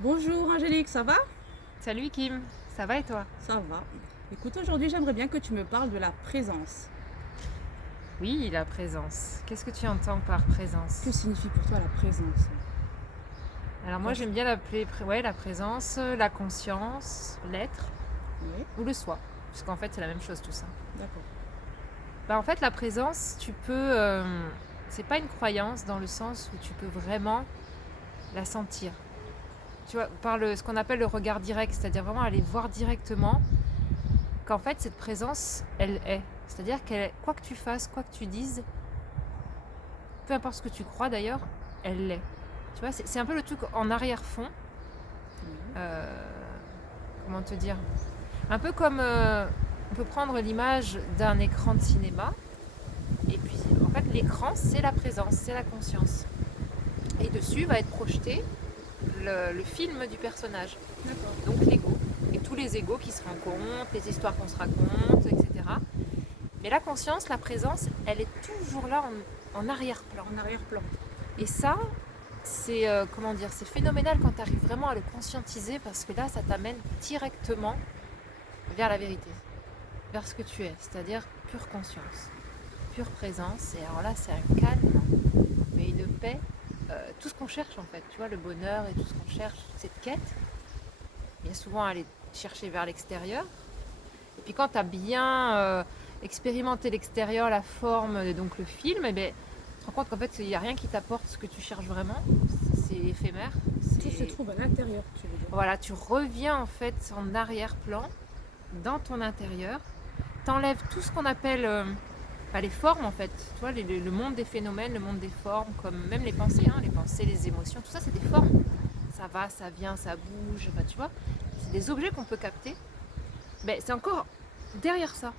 Bonjour Angélique, ça va? Salut Kim, ça va et toi? Ça va. Écoute, aujourd'hui j'aimerais bien que tu me parles de la présence. Oui, la présence. Qu'est-ce que tu entends par Que présence? signifie pour toi la présence? Alors moi Quand... j'aime bien l'appeler ouais, la présence, la conscience, l'être Oui, ou le soi. Parce qu'en fait c'est la même chose tout ça. d'accord. En fait la présence, tu peux... c'est pas une croyance dans le sens où tu peux vraiment la sentir. Tu vois, par ce qu'on appelle le regard direct, c'est-à-dire vraiment aller voir directement qu'en fait cette présence, elle est. C'est-à-dire que quoi que tu fasses, quoi que tu dises, peu importe ce que tu crois d'ailleurs, elle l'est. Tu vois, c'est un peu le truc en arrière-fond. Oui. euh, Comment te dire? Un peu comme on peut prendre l'image d'un écran de cinéma. Et puis, en fait, l'écran, c'est la présence, c'est la conscience. Et dessus va être projeté le film du personnage. D'accord. Donc l'ego. Et tous les égos qui se rencontrent, les histoires qu'on se raconte, etc. Mais la conscience, la présence, elle est toujours là en arrière-plan. En arrière-plan. Et ça, c'est comment dire, c'est phénoménal quand tu arrives vraiment à le conscientiser parce que là, ça t'amène directement vers la vérité, vers ce que tu es, c'est-à-dire pure conscience, pure présence. Et alors là, c'est un calme, mais une paix, tout ce qu'on cherche en fait, tu vois, le bonheur et tout ce qu'on cherche, cette quête, bien souvent aller chercher vers l'extérieur. Et puis quand tu as bien expérimenté l'extérieur, la forme, et donc le film, et ben, tu te rends compte qu'en fait, il n'y a rien qui t'apporte ce que tu cherches vraiment. C'est éphémère. Tout se C'est... trouve à l'intérieur, tu veux dire. Voilà, tu reviens en fait en arrière-plan, dans ton intérieur. T'enlèves tout ce qu'on appelle les formes en fait. Tu vois, le monde des phénomènes, le monde des formes, comme même les pensées, les émotions, tout ça c'est des formes. Ça va, ça vient, ça bouge, enfin, tu vois. C'est des objets qu'on peut capter. Mais c'est encore derrière ça.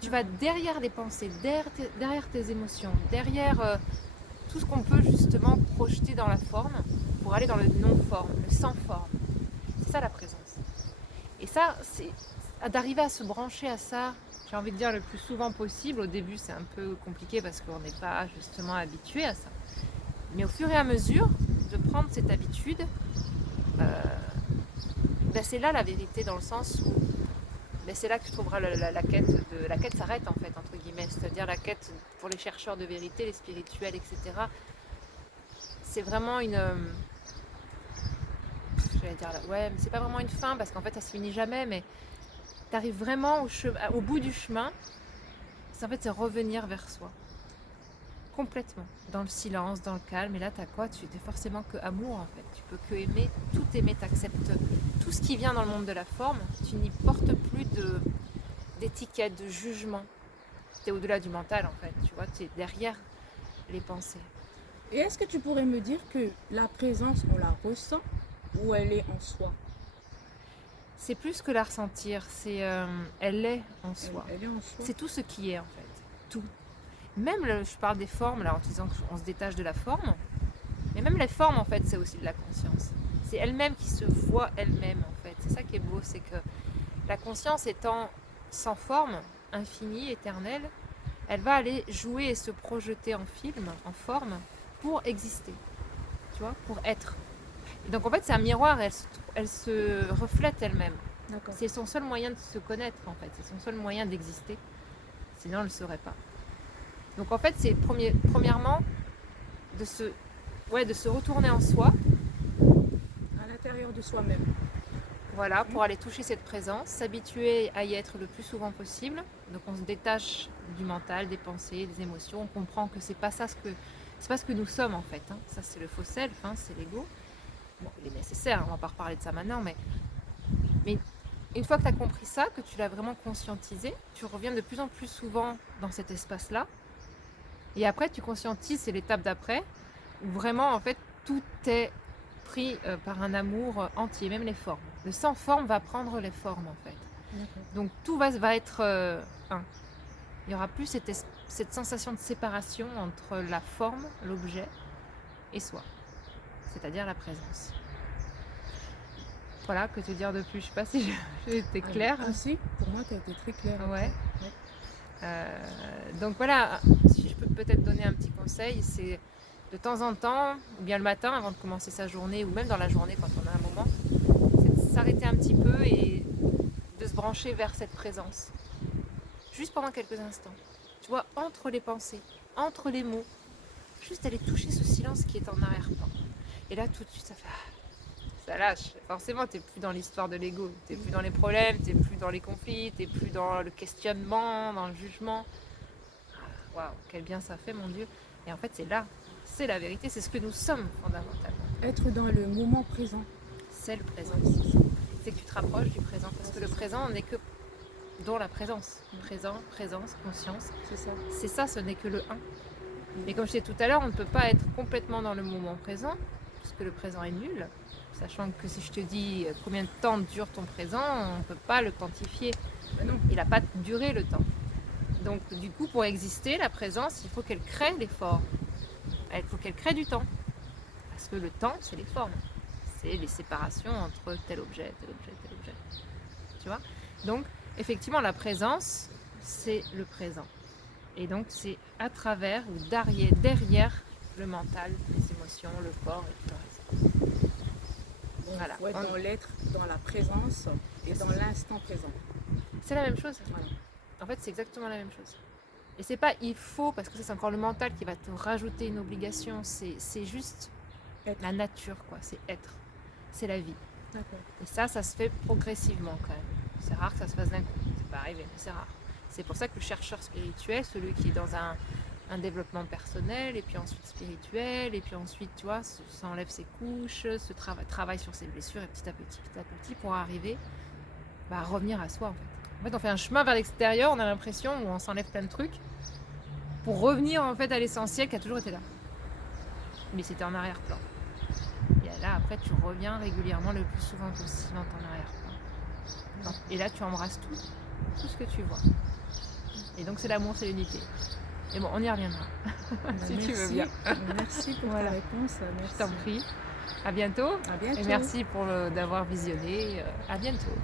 Tu vas D'accord. derrière les pensées, derrière tes émotions, derrière tout ce qu'on peut justement projeter dans la forme pour aller dans le non-forme, le sans-forme. C'est ça la présence. Et ça, c'est d'arriver à se brancher à ça, j'ai envie de dire le plus souvent possible. Au début, c'est un peu compliqué parce qu'on n'est pas justement habitué à ça. Mais au fur et à mesure de prendre cette habitude, c'est là la vérité dans le sens où c'est là que tu trouveras la quête. La quête s'arrête en fait, entre guillemets. C'est-à-dire la quête pour les chercheurs de vérité, les spirituels, etc. C'est vraiment une... j'allais dire, ouais, mais c'est pas vraiment une fin parce qu'en fait ça se finit jamais, mais tu arrives vraiment au bout du chemin. En fait, c'est revenir vers soi. Complètement. Dans le silence, dans le calme. Et là, t'as quoi? Tu n'es forcément que amour, en fait. Tu peux que aimer, tout aimer. T'acceptes tout ce qui vient dans le monde de la forme. Tu n'y portes plus d'étiquette, de jugement. Tu es au-delà du mental, en fait. Tu vois, tu es derrière les pensées. Et est-ce que tu pourrais me dire que la présence, on la ressent ou elle est en soi? C'est plus que la ressentir. Elle est en Elle, soi. elle est en soi. C'est tout ce qui est, en fait. Tout. Même, je parle des formes, là, en disant qu'on se détache de la forme. Mais même les formes, en fait, c'est aussi de la conscience. C'est elle-même qui se voit elle-même, en fait. C'est ça qui est beau, c'est que la conscience étant sans forme, infinie, éternelle, elle va aller jouer et se projeter en film, en forme, pour exister, tu vois, pour être. Et donc, en fait, c'est un miroir, elle se reflète elle-même. D'accord. C'est son seul moyen de se connaître, en fait. C'est son seul moyen d'exister. Sinon, elle ne le saurait pas. Donc, en fait, c'est premièrement de se retourner en soi. À l'intérieur de soi-même. Voilà, Oui. pour aller toucher cette présence, s'habituer à y être le plus souvent possible. Donc on se détache du mental, des pensées, des émotions. On comprend que c'est pas ce que nous sommes en fait. Hein. Ça c'est le faux self, hein, c'est l'ego. Bon, il est nécessaire, on va pas reparler de ça maintenant, mais une fois que tu as compris ça, que tu l'as vraiment conscientisé, tu reviens de plus en plus souvent dans cet espace-là. Et après, tu conscientises, c'est l'étape d'après, où vraiment en fait tout est pris par un amour entier, même les formes. Le sans forme va prendre les formes en fait. D'accord. Donc tout va être un. Il n'y aura plus cette sensation de séparation entre la forme, l'objet et soi, c'est-à-dire la présence. Voilà, que te dire de plus? Je sais pas si j'ai été claire. Ah si, pour moi, tu as été très claire Ouais. après. Ouais. Donc voilà, si je peux peut-être donner un petit conseil, c'est de temps en temps, ou bien le matin avant de commencer sa journée, ou même dans la journée quand on a un moment, c'est de s'arrêter un petit peu et de se brancher vers cette présence. Juste pendant quelques instants. Tu vois, entre les pensées, entre les mots, juste aller toucher ce silence qui est en arrière-plan. Et là, tout de suite, ça fait... ça lâche. Forcément, t'es plus dans l'histoire de l'ego. T'es plus dans les problèmes, t'es plus dans les conflits, t'es plus dans le questionnement, dans le jugement. Waouh, quel bien ça fait, mon Dieu. Et en fait, c'est là. C'est la vérité, c'est ce que nous sommes fondamentalement. Être dans le moment présent. C'est le présent. Ouais, c'est ça. C'est que tu te rapproches du présent. Parce que le présent, on n'est que dans la présence. Présent, présence, conscience. C'est ça. C'est ça, ce n'est que le 1. Mais comme je disais tout à l'heure, on ne peut pas être complètement dans le moment présent, puisque le présent est nul. Sachant que si je te dis combien de temps dure ton présent, on ne peut pas le quantifier. Ben non. Il n'a pas duré le temps. Donc du coup, pour exister, la présence, il faut qu'elle crée l'effort. Il faut qu'elle crée du temps. Parce que le temps, c'est les formes. C'est les séparations entre tel objet, tel objet, tel objet. Tu vois? Donc, effectivement, la présence, c'est le présent. Et donc, c'est à travers ou derrière le mental, les émotions, le corps et tout le reste. Donc, Voilà. il faut être dans l'être, dans la présence et dans l'instant présent. C'est la même chose. Voilà. En fait, c'est exactement la même chose. Et c'est pas il faut, parce que ça, c'est encore le mental qui va te rajouter une obligation. C'est juste Être. la nature, quoi. C'est être. C'est la vie. D'accord. Et ça se fait progressivement quand même. C'est rare que ça se fasse d'un coup. C'est pas arrivé, mais c'est rare. C'est pour ça que le chercheur spirituel, celui qui est dans un développement personnel, et puis ensuite spirituel, et puis ensuite, tu vois, s'enlève ses couches, travaille sur ses blessures, et petit à petit, pour arriver à revenir à soi, en fait. En fait, on fait un chemin vers l'extérieur, on a l'impression, où on s'enlève plein de trucs, pour revenir, en fait, à l'essentiel qui a toujours été là. Mais c'était en arrière-plan. Et là, après, tu reviens régulièrement le plus souvent possible dans ton arrière-plan. Et là, tu embrasses tout ce que tu vois. Et donc, c'est l'amour, c'est l'unité. Et bon, on y reviendra. Si tu veux bien. Merci pour Voilà. ta réponse. Merci. Je t'en prie. À bientôt. À bientôt. Et merci d'avoir visionné. À bientôt.